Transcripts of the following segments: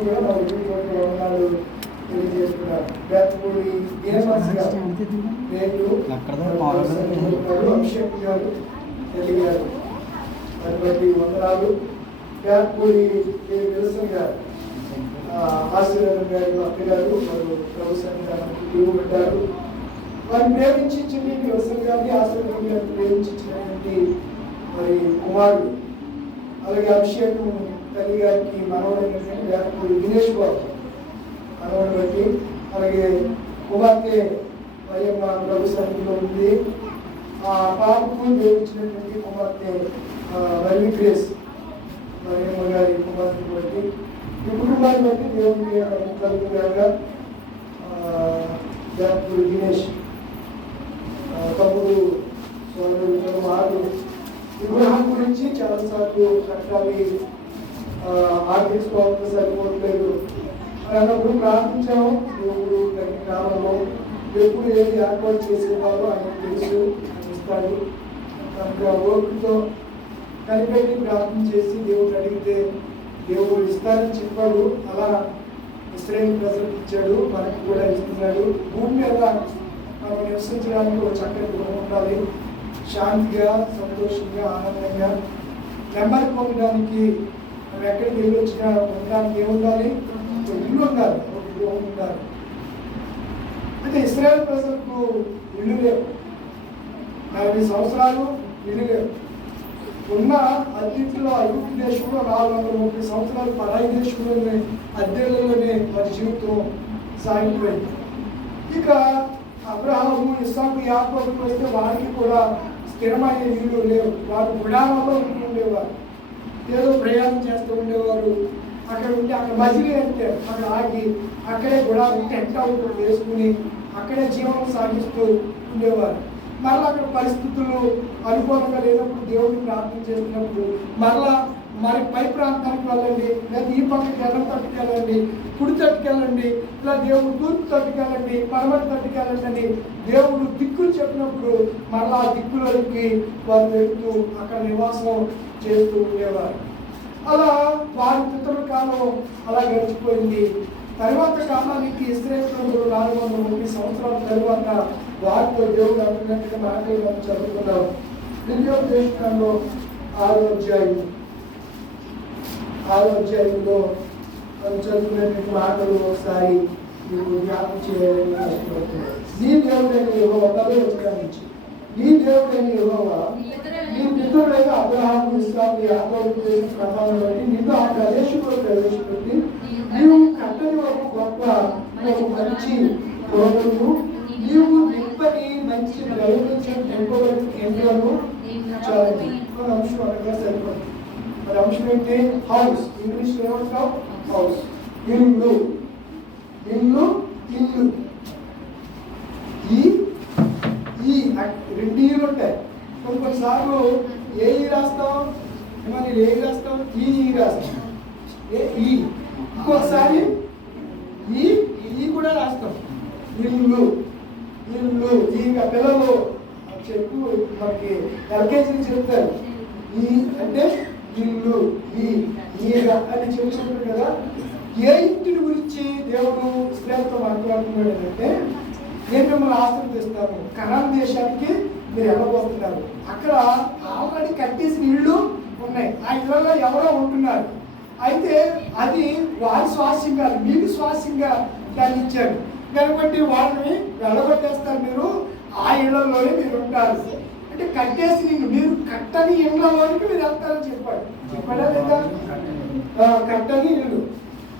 కూడా మా ఊరికి వందనాలు తెలియజేస్తున్నారు. బేతపూడి ఏమర్స్గా నేను అభిషేక్ గారు తెలియారు, దాన్ని బట్టి వందనాలు. బేతపూడి విల్సన్ గారు, ఆశీర్వాదం గారి భక్త గారు, వారు ప్రభు సన్నిధానానికి పిలువ పెట్టారు. వారిని ప్రేమించింది విల్సన్ గారిని, ఆశీర్వాదం గారిని ప్రేమించినటువంటి మరి కుమారుడు. అలాగే అభిషేకం తల్లి గారికి మనవడైనటువంటి బేతపూడి దినేష్ బాబు మనవడు బట్టి, అలాగే కుమార్తె వయమ్మ ప్రభు సన్నిధిలో ఉంది. ఆ పాపకు దేవుడిచ్చినటువంటి కుమార్తె వల్లి గ్రేస్ మరియమ్మ గారి కుమార్తెను బట్టి, ఈ కుటుంబాన్ని బట్టి దేవుడికి కలుగుగా బేతపూడి దినేష్ తమ్ముడు సోదరుడు వారు విగ్రహం గురించి చాలాసార్లు కట్టాలి, ఆర్థిక స్తోత్రం సరిపోవట్లేదు అన్నప్పుడు ప్రార్థించాము. దేవుడు తగిన కాలంలో ఎప్పుడు ఏది ఏర్పాటు చేసేవారో ఆయన తెలుసు, ఇస్తాడు. కనుక ఓపికతో కనిపెట్టి ప్రార్థన చేసి దేవుడు అడిగితే దేవుడు ఇస్తారని చెప్పాడు. అలా ఇశ్రాయేలు ప్రజలకు ఇచ్చాడు, మనకు కూడా ఇస్తున్నాడు. భూమి మీద మనం నివసించడానికి ఒక చక్కటి గృహం ఉండాలి, శాంతిగా, సంతోషంగా, ఆనందంగా, నెమ్మది పొందడానికి మనం ఎక్కడికి వెళ్ళి వచ్చినా ఉండడానికి ఏముండాలి? ఇల్లు ఉండాలి, ఒక గృహం ఉండాలి. అయితే ఇశ్రాయేలు ప్రజలకు ఇల్లు లేవు, 40 సంవత్సరాలు ఇల్లు లేవు. ఉన్న అతిథిలో ఐగుప్తు దేశంలో 430 సంవత్సరాలు పరాయి దేశంలోనే అద్దెలలోనే వారి జీవితం సాగిపోయింది. ఇక అబ్రహాము, ఇస్సాకు, యాకోబుకు వస్తే వారికి కూడా స్థిరమైన ఇల్లు లేవు. వారు గుడారాల్లో ఉండేవారు, ఏదో ప్రయాణం చేస్తూ ఉండేవారు. అక్కడ ఉంటే అక్కడ మజిలీ అంటే అక్కడ ఆగి అక్కడే గుడారం టెంట్ అవుతూ వేసుకుని అక్కడే జీవనం సాగిస్తూ ఉండేవారు. మరలా అక్కడ పరిస్థితులు అనుకూలంగా లేనప్పుడు దేవుడిని ప్రార్థన చేస్తున్నప్పుడు మరలా మరి పై ప్రాంతానికి వెళ్ళండి, లేదా ఈ పక్కకి ఎడం తట్టుకు వెళ్ళండి, కుడి తట్టుకు వెళ్ళండి, ఇలా దేవుడు తూర్పు తట్టుకు వెళ్ళండి, పడమటి తట్టుకు వెళ్ళండి అని దేవుడు దిక్కులు చెప్పినప్పుడు మరలా ఆ దిక్కులకి వారు వెళ్తూ అక్కడ నివాసం చేస్తూ ఉండేవారు. అలా వారి పితరుల కాలం అలా గడిచిపోయింది. తర్వాత కాలానికి ఇశ్రాయేలు 430 సంవత్సరాల తరువాత వారితో దేవుడు అంటున్నట్టుగా మాటలు చదువుకున్నాం. ద్వితీయోపదేశకాండంలో 6వ అధ్యాయంలో చదువుకున్నటువంటి మాటలు ఒకసారి మీరు జ్ఞాపకం చేయాలని ఇష్టపడుతున్నాను. నీ దేవుడైన యెహోవా, 10వ వచనం నుంచి, నీ దేవుడైన యెహోవా నీ పితరుడైన అబ్రహాము, ఇస్సాకు, యాకోబుకు చేసిన ప్రమాణం బట్టి నిన్ను ఆ ప్రదేశంలో ప్రవేశపెట్టి నీవు కట్టని ఒక గొప్ప ఒక మంచి కోటను, నీవు నింపని మంచి గౌరవించిన నింపబడిన కేంద్రాలను చాలండి. ఒక అంశం అనగా సరిపడుతుంది. మరి అంశం ఏంటి? హౌస్. ఇంగ్లీష్ ఏమంటాం? హౌస్. ఇల్లు, ఇల్లు, ఇల్లు. ఈ 2 ఈలు ఉంటాయి. కొన్నిసార్లు ఏ ఈ రాస్తాం, ఏమన్నా ఏ రాస్తాం, ఈ రాస్తాం, ఈ. ఇంకొకసారి ఈ కూడా రాస్తాం. ఇల్లు, ఇల్లు. ఇంకా పిల్లలు చెప్పు మనకి ఎల్కేజీ చెప్తారు, ఈ అంటే ఇల్లు, ఈగా అని చెప్తుంటారు కదా. ఏ ఇంటిని గురించి దేవుడు ఇశ్రాయేలుతో మాట్లాడుతున్నాడు అంటే, నేను మిమ్మల్ని ఆశీర్వదిస్తాను, కనాన్ దేశానికి మీరు వెళ్ళబోతున్నారు. అక్కడ ఆల్రెడీ కట్టేసిన ఇళ్ళు ఉన్నాయి, ఆ ఇళ్లలో ఎవరో ఉంటున్నారు. అయితే అది వారి స్వాస్యం కాదు, మీకు స్వాస్యంగా దాన్ని ఇచ్చారు. కాబట్టి వాళ్ళని వెళ్ళగొట్టేస్తారు, మీరు ఆ ఇళ్లలోనే మీరు ఉంటారు. అంటే కట్టేసి మీరు కట్టని ఇళ్లలోనికి మీరు వెళ్తారని చెప్పాడు. చెప్పాడా లేదా? కట్టని ఇల్లు.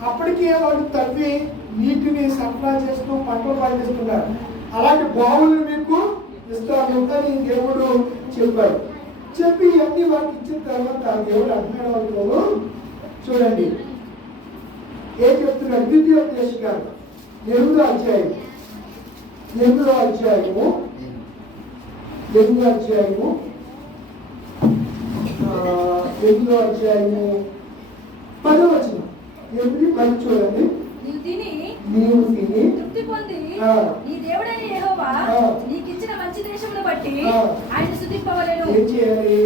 అప్పటికే వాళ్ళు తవ్వి నీటిని సరఫరా చేస్తూ పంటలు పండిస్తున్నారు. అలాంటి బావులు మీకు ఇస్తాను అని దేవుడు చెప్పాడు. చెప్పి అన్ని వాళ్ళకి ఇచ్చిన తర్వాత దేవుడు అంటున్నాడు వాళ్ళతో, చూడండి ఏం చెప్తున్నాడు. ద్వితీయోపదేశకాండం 8వ అధ్యాయము 10వ వచనం. 8:10 చూడండి. నీవు తిని తృప్తి పొంది నీ దేవుడైన యెహోవా నీకు ఇచ్చిన మంచి దేశమును బట్టి ఆయన స్తుతింపవలెను. ఏం చేయాలి?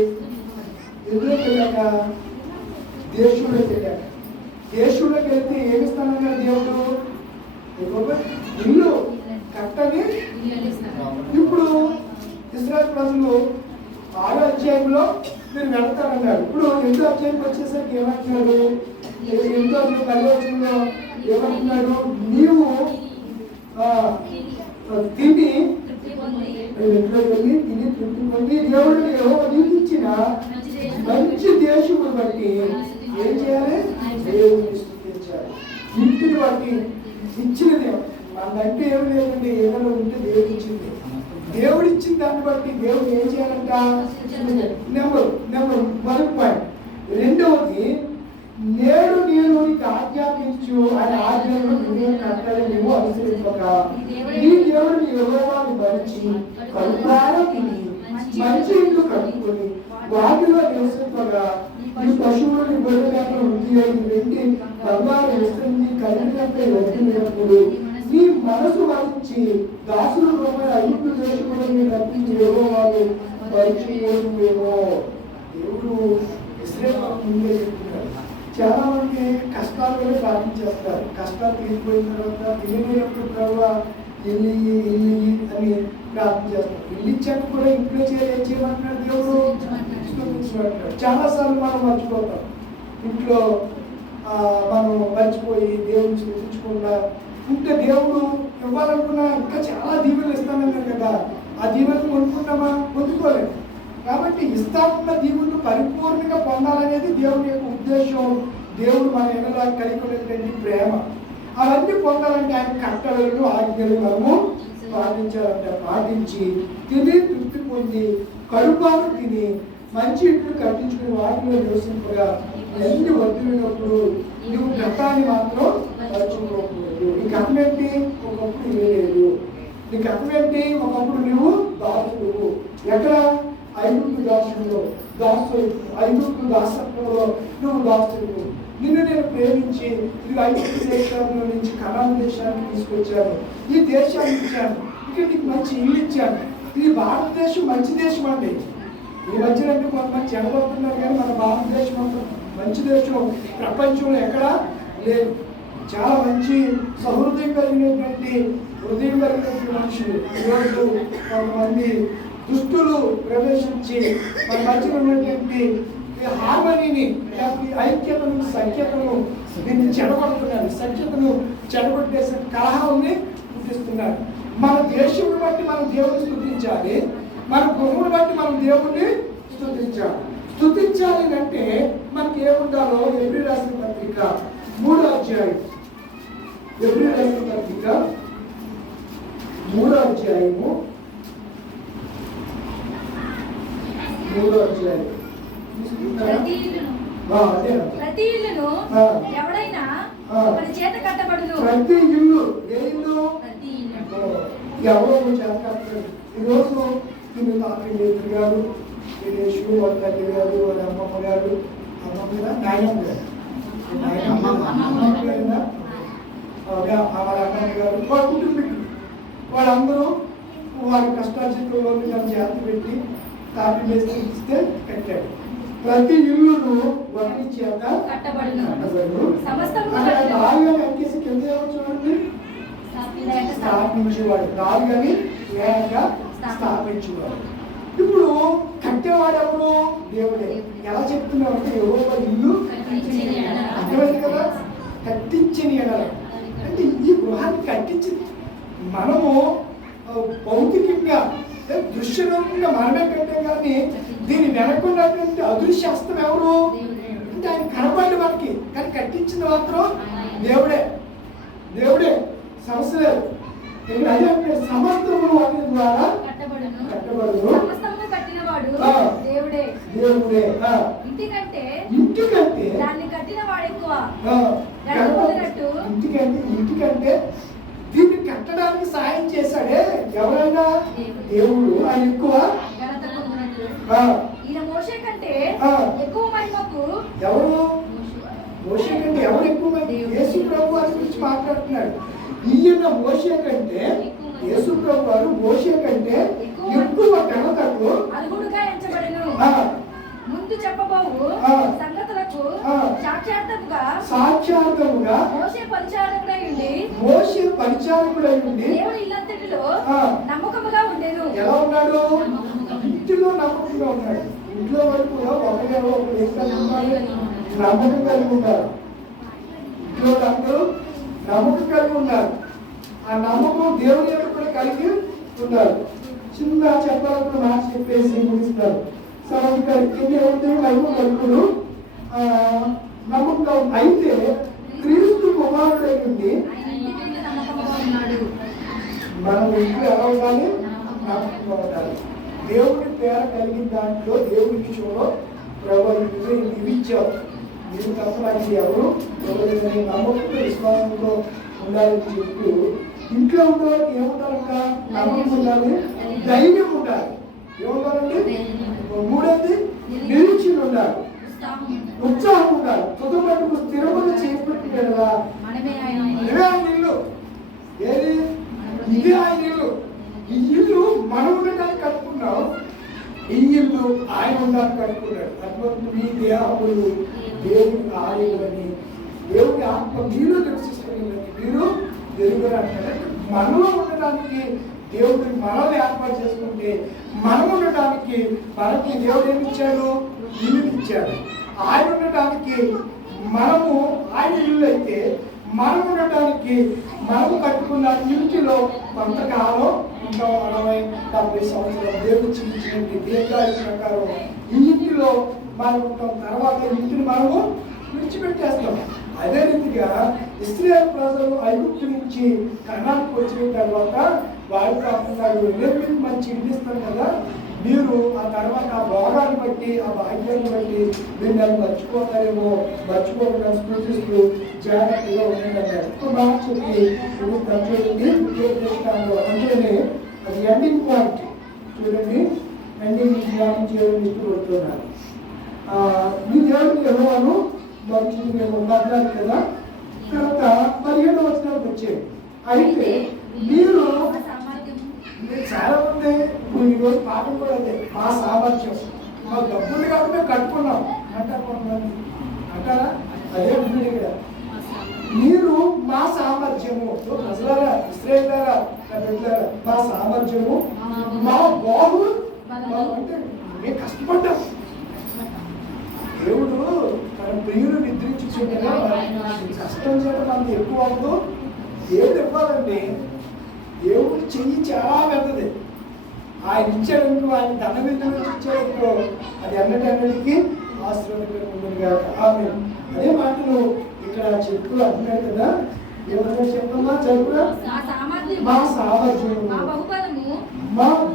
ఎందుకు తెలియక, దేశంలో తెలియక దేశంలోకి వెళ్తే ఏమిస్తానన్నాడు దేవుడు? ఇల్లు కట్టని. ఇప్పుడు ఇశ్రాయేలు ప్రజలు 6వ అధ్యాయంలో మీరు వెళ్తారన్నాడు. ఇప్పుడు 8వ అధ్యాయం వచ్చేసరికి ఏమంటున్నాడు? 8వ అధ్యాయం 10వ వచనంలో ఏమంటున్నాడు? నీవు తిని ఇంట్లో వెళ్ళి తిని తృప్తి పొంది దేవుడు నీకు ఇచ్చిన మంచి దేశమును బట్టి ఏం చేయాలి? దేవుడిని స్తుతించాలి. ఇంటిని బట్టి ఇచ్చినది మనదంటే ఏమి లేదండి. ఏదైనా ఉంటే దేవుడు ఇచ్చింది. దేవుడు ఇచ్చిన దాన్ని బట్టి దేవుడు ఏం చేయాలంట? Number 1 point. రెండవది, నేడు నేను నీకు ఆజ్ఞాపించు ఆయన ఆజ్ఞలను నువ్వు కట్టలు నువ్వు అనుసరింపక నీ దేవుడిని యెహోవాను భరించి కడుపారా తిని మంచి ఇల్లు కట్టుకొని వాటిలో నివసింపగా ఈ పశువులని గొర్రెలను వృద్ధి అయి వెండి బంగారు విస్తరించి కలిగినపై వదిలినప్పుడు నీ మనసు వహించి దాసులు రూపాయలు ఐదు దేశములని రప్పించి యెహోవాను భరించుకోలేమో. దేవుడు ఇశ్రాయేలు ముందే చెప్తున్నాడు. చాలా మంది కష్టాలు ప్రార్థించేస్తారు. కష్టాలు తీరిపోయిన తర్వాత ఇల్లు ప్రభావ ఇల్లు అని ప్రార్థన చేస్తారు. ఇల్లు ఇచ్చాక కూడా ఇంట్లో ఏం చేయమంటున్నాడు దేవుడు? స్తుతించమంటున్నాడు. చాలాసార్లు మనం మర్చిపోతాం. ఇంట్లో మనం మర్చిపోయి దేవుడిని స్తుతించకుండా ఉంటే దేవుడు ఇవ్వాలనుకున్నా ఇంకా చాలా దీవెనలు ఇస్తానన్నారు కదా, ఆ దీవెనలు పొందుకుంటామా? పొందుకోలేదు. కాబట్టి ఇస్తానున్న దీవులను పరిపూర్ణంగా పొందాలనేది దేవుని యొక్క ఉద్దేశం. దేవుడు మన ఎడల కలిగి ఉన్నటువంటి ప్రేమ. అవన్నీ పొందాలంటే ఆయన కట్టడలను ఆజ్ఞలు మనము పాటించాలంటే పాటించి తిని తృప్తి పొంది కడుపాను తిని మంచి ఇంట్లో కట్టించుకుని వాటిలో నివసింపగా ఎన్ని వదిలినప్పుడు నువ్వు గతాన్ని మాత్రం మర్చిపోకూడదు. నీ గతం ఏంటి? ఒకప్పుడు లేదు. నీ గతం ఏంటి? ఒకప్పుడు నువ్వు దాసుడు. ఎక్కడ? ఐగుప్తు దాసుడు. ఐగుప్తు దాసత్వంలో నువ్వు దాసుడు. నిన్ను నేను ప్రేమించి ఇది ఐగుప్తు దేశంలో నుంచి కనాను దేశానికి తీసుకొచ్చాను. ఈ దేశాన్ని ఇచ్చాను. ఇక్కడ నీకు మంచి ఇల్లు ఇచ్చాను. ఇది భారతదేశం మంచి దేశం అండి. ఈ మధ్యన అంటే కొంతమంది చెడగొడుతున్నారు, కానీ మన భారతదేశం అంతా మంచి దేశం ప్రపంచంలో ఎక్కడా లేదు. చాలా మంచి సహృదయం కలిగినటువంటి మనుషులు. ఈరోజు కొంతమంది దుష్టులు ప్రవేశించి మన మధ్యలో ఉన్నటువంటి హార్మనీని, ఐక్యతను, సఖ్యతను దీన్ని చెడగొడుతున్నారు. సఖ్యతను చెడగొట్టేసే కలహాన్ని పుట్టిస్తున్నారు. మన దేశంను బట్టి మనం దేవుడిని స్తుతించాలి. మన గృహమును బట్టి మనం దేవుడిని స్తుతించాలి. స్తుతించాలి అంటే మనకి ఏముండాలో? ఎబ్రీ రాసిన పత్రిక 3వ అధ్యాయం. ఎబ్రీ రాసిన పత్రిక 3వ అధ్యాయము 3వ అధ్యాయం. ప్రతి ఇల్లును ఎవడైనా ఒకరి చేత కట్టబడును. ప్రతి ఇల్లు ఏ ఇల్లు? ఎవరో చేత కట్టబడు. ఈరోజు వీళ్ళు తాతయ్య గారు, వీళ్ళేషు వాళ్ళ తల్లి గారు, వాళ్ళ అమ్మమ్మ గారు, అమ్మమ్మ గారు, నాయనమ్మ గారు, అమ్మమ్మ గారు, వాళ్ళ అమ్మమ్మ గారు, వాళ్ళ కుటుంబీకులు వాళ్ళందరూ వారి కష్టార్జితంలో జాతి పెట్టి తాపి వేసి ఇస్తే కట్టాడు. ప్రతి ఇల్లును ఒకరి చేత కట్టబడును. రాజుగాని అంకేసి కింద చూడండి, స్థాపించేవాడు. రాజుగాని లేక స్థాపించేవాడు. ఇప్పుడు కట్టేవాడు ఎవరు? దేవుడే. ఎలా చెప్తున్నామంటే యెహోవా ఇల్లు అర్థమైంది కదా. కట్టించిన ఎడల అంటే ఈ గృహాన్ని కట్టించింది మనము భౌతికంగా దృశ్యరూపంగా మనమే కట్టాం, కానీ దీన్ని వెనక్కున్నటువంటి అదృశ్యస్తం ఎవరు అంటే ఆయన కనపడి మనకి, కానీ కట్టించింది మాత్రం దేవుడే. దేవుడే సమస్య లేదు. అదే సమస్తము వాటి ద్వారా కట్టబడును. దేవుడే. ఇంటికంటే ఇంటికంటే దీన్ని కట్టడానికి సాయం చేశాడే ఎవరైనా? దేవుడు. ఆయన ఎక్కువ మోషే కంటే ఎక్కువ మహిమకు ఎవరు? మోషే కంటే ఎవరు ఎక్కువ మంది? యేసు ప్రభు వారి గురించి మాట్లాడుతున్నాడు. ఈయన మోషే కంటే, యేసు ప్రభు వారు మోషే కంటే ఎక్కువ ఘనతకు అర్హుడుగా ఎంచబడెను. ముందు చెప్పబోవు సంగతుల చేయుటకు సాక్షార్థముగా మోషే పరిచారకుడై ఉండి దేవుని ఇల్లంతటిలో నమ్మకముగా ఉండేను. ఎలా ఉన్నాడు? ఇంటిలో నమ్మకంగా ఉన్నాడు. ఇంట్లో వరకు ఒకరు నమ్మకం కలిగి ఉన్నారు. ఇంట్లో అందరూ నమ్మకం కలిగి ఉన్నారు. ఆ నమ్మకం దేవుని యొక్క కూడా కలిగి ఉన్నారు. చిన్న చెప్పాలనుకున్న మాట చెప్పేసి ముగిస్తారు. నమ్మకుడు నమ్మకంగా అయితే క్రీస్తు కుమారుడై ఉండి మనం ఇంట్లో ఎలా ఉండాలి? నమ్మకంగా ఉండాలి. దేవుడి పేర కలిగిన దాంట్లో దేవుడి విషయంలో ప్రభు ఇచ్చావు. మీరు తప్ప నాకు ఎవరు నమ్మకంతో విశ్వాసంతో ఉండాలని చెప్పి ఇంట్లో ఉండేవారికి ఏముండాలంట? నమ్మకం ఉండాలి, ధైర్యం ఉండాలి. ఏముండాలండి? మూడోది నిరీక్షణ ఉండాలి, ఉత్సాహం ఉండాలి. తుదమట్టుకు స్థిరమైన చేపట్టి కదా ఇదే ఆయన ఇల్లు. ఏది? ఇదే ఆయన ఇల్లు. ఈ ఇల్లు మనం ఉండడానికి కట్టుకున్నాం. ఈ ఇల్లు ఆయన ఉండడానికి కట్టుకున్నాడు. అటువంటి మీ దేహములు దేవుని ఆలయాలని, దేవుని ఆత్మ మీరు నివసిస్తున్నది మీరు ఎరుగురంటే మనలో ఉండడానికి దేవుడిని మనల్ని ఏర్పాటు చేసుకుంటే మనం ఉండటానికి మనకి దేవుడు ఏమి ఇచ్చాడు? ఇల్లు ఇచ్చాడు. ఆయన ఉండటానికి మనము ఆయన ఇల్లు అయితే మనం ఉండటానికి మనము కట్టుకున్న ఇంటిలో కొంతకాలం ఉంటాం. 60-70 సంవత్సరాలు దేవుడు చూపించినట్టు దీర్ఘాయు ప్రకారం ఈ ఇంటిలో మనం ఉంటాం. తర్వాత ఇంటిని మనము విడిచిపెట్టేస్తాం. అదే రీతిగా ఇశ్రాయేలు ప్రజలు ఐగుప్తు నుంచి కనానుకు వచ్చిన తర్వాత వారు కాకుండా నిర్మించి మంచి ఇల్లిస్తాం కదా, మీరు ఆ తర్వాత ఆ భోగాన్ని బట్టి ఆ భాగ్యాన్ని బట్టి మీరు నన్ను మర్చిపోతారేమో, మర్చిపోకుండా స్పృశిస్తూ జాగ్రత్తగా ఉండేటన్నారు. బాగా చెప్పి అందులోనే అది ఎండింగ్ పాయింట్ చూడండి. ఎండింగ్ ధ్యానం చేయడం ఇష్టపడుతున్నారు. మీ దేవుడిని యెహోవాను మంచిది మేము మాట్లాడాలి కదా. తర్వాత 17వ వచనానికి వచ్చేది. అయితే మీరు చాలా మంది ఈరోజు పాఠం కూడా అదే, మా సామర్థ్యం, మా డబ్బులు కాబట్టి కట్టుకున్నాం అంటారు కొంతమంది. అంటారా? అదే ఉంటుంది ఇక్కడ. మీరు మా సామర్థ్యము, ప్రజలారా, ఇశ్రాయేలులారా, మా సామర్థ్యము, మా బాగు అంటే మేము కష్టపడ్డాం. దేవుడు తన ప్రియులు నిద్రించుకుంటున్నా కష్టం చేయడం మనకి ఎక్కువ అవ్వదు. దేవుడు ఇవ్వాలండి. దేవుడు చెయ్యి చాలా పెద్దది. ఆయన ఇచ్చాడు, ఆయన ధనం ఇచ్చాడు, అది అన్నిటికి ఆశీర్వాదకరంగా ఉంటుంది కాక ఆమె. అదే మాటలు ఇక్కడ చెట్టు అంటున్నాడు కదా. ఎవరైనా చెప్పమ్మా చదువురా. మా సామర్థ్యం, మా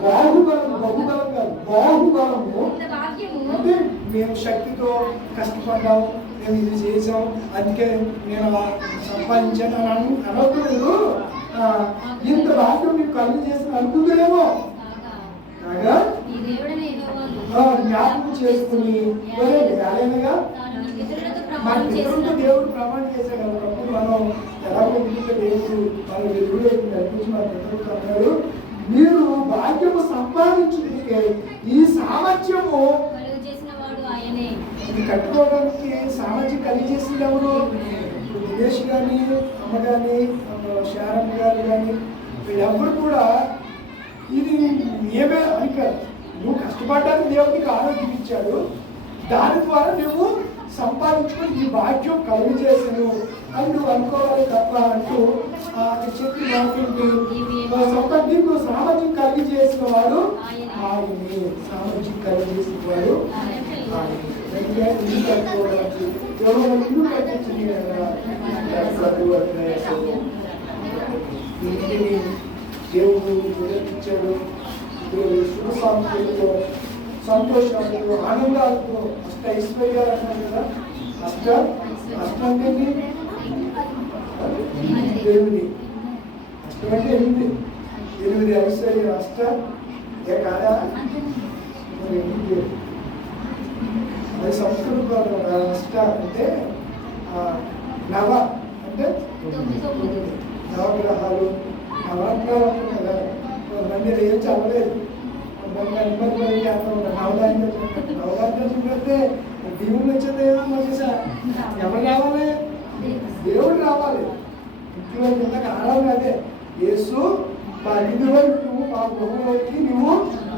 బాహుబలము, బహుబలం కాదు బాహుబలము అంటే మేము శక్తితో కష్టపడ్డాము, మేము ఇది చేసాం, అందుకే నేను సంపాదించాను అని అనవద్దు. ఇంత భాగ్యం మీకు కళ్ళు చేసిన అనుకుంటున్నామో కాగా జ్ఞాపకం చేసుకుని కాలేనగా మన పితరులతో దేవుడు ప్రమాణం చేశాడు. ఒకప్పుడు మనం ఎలా ఉంటుందో దేవుడు మన ఎదురు నడిపించి మన పితరులతో అన్నాడు, మీరు భాగ్యము సంపాదించుకుంటే ఈ సామర్థ్యము ఇది కట్టుకోవడానికి సామర్థ్యం కలిగజేసింది ఎవరు? దినేష్ కానీ, అమ్మ కానీ, శారమ్మ గారు కానీ, వీళ్ళెవ్వరు కూడా ఇది ఏమే అని కాదు. నువ్వు కష్టపడ్డానికి దేవుడికి ఆరోగ్యం ఇచ్చాడు, దాని ద్వారా నువ్వు సంపాదించుకొని ఈ భాగ్యం కలిగజేసాను అని నువ్వు అనుకోవాలి తప్ప అంటూ చెప్పి మాట్లాడుతూ నీకు సామర్థ్యం కలిగజేసిన వాడు ఆయనే, సామర్థ్యం కలిగజేసిన వాడు ఆయనే. ఇల్లు కట్టుకోవడానికి ఎవరో ఇల్లు కట్టించింది కదా, ఇంటిని దేవుడు ఇచ్చాడు. శుభ సాంస్కృతితో, సంతోషాలతో, ఆనందాలతో, అష్ట ఐశ్వర్యాలు అంటారు కదా. అష్ట అంటే దేవుడి అష్టం అంటే 8 ఐశ్వర్యం. అష్ట ఏ కాదా? అది సంస్కృతం కాదు. అష్ట అంటే నవ అంటే నవగ్రహాలు, నవగ్రహాలు కదా. కొంతమంది ఏం చదవలేదు, నవరాత్రులు పెడితే దేవుడు వచ్చేది ఎవరు రావాలి? దేవుడు రావాలి. ముఖ్యమైన ఇందాక ఆడవు అదే యేసు మా ఇంటిలో నువ్వు మా గృహంలోకి నువ్వు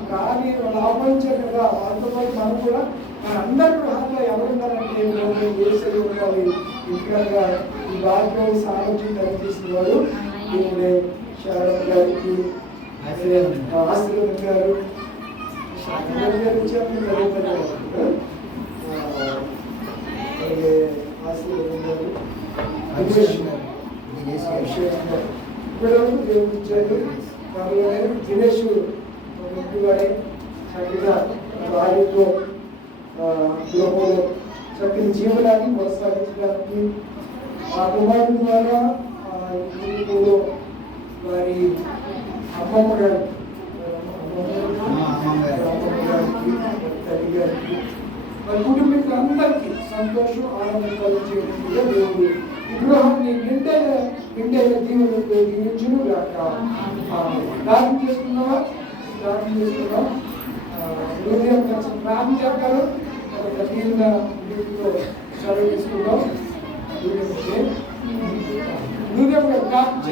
కానీ వాళ్ళు ఆహ్వానించారు కదా. వాళ్ళతో పాటు మనం కూడా మన అందరి గృహాల్లో ఎవరున్నారంటే యేసు ఉండాలి. ఇంకా ఈ భాగ్యం సామర్థ్యం కనిపిస్తున్న వాడు దేవుడే. శారద గారికి ఆశీర్వాదం గారు ఆశీర్వాదం గారు ఇప్పుడు దేవుడు ఇచ్చాడు. దినేష్ ఇంటివాడే చక్కగా వారితో గృహంలో చక్కని జీవనాన్ని కొనసాగించడానికి ఆ కుమారుడు ద్వారా ఇంటిలో వారి అమ్మమ్మ గారికి తల్లి గారికి వారి కుటుంబీకులందరికీ సంతోషం ఆనందం కలిగించేట్టుగా దేవుడు విగ్రహాన్ని నిండైన దీవులతో దీవించును గాక. ప్రార్థన చేసుకున్నావా? ప్రార్థన చేసుకున్నాం. హృదయం కలిసి ప్రార్థన చేస్తారు. దీవుల దీవులతో సెలవు తీసుకుందాం. హృదయంగా ప్రార్థన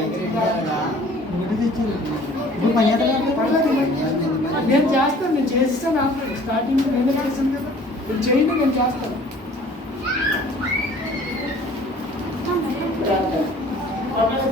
నేను చేస్తాను. నేను చేస్తాను. స్టార్టింగ్ నేనే చేస్తాను కదా. నేను చేయండి, నేను చేస్తాను. ప్రార్థన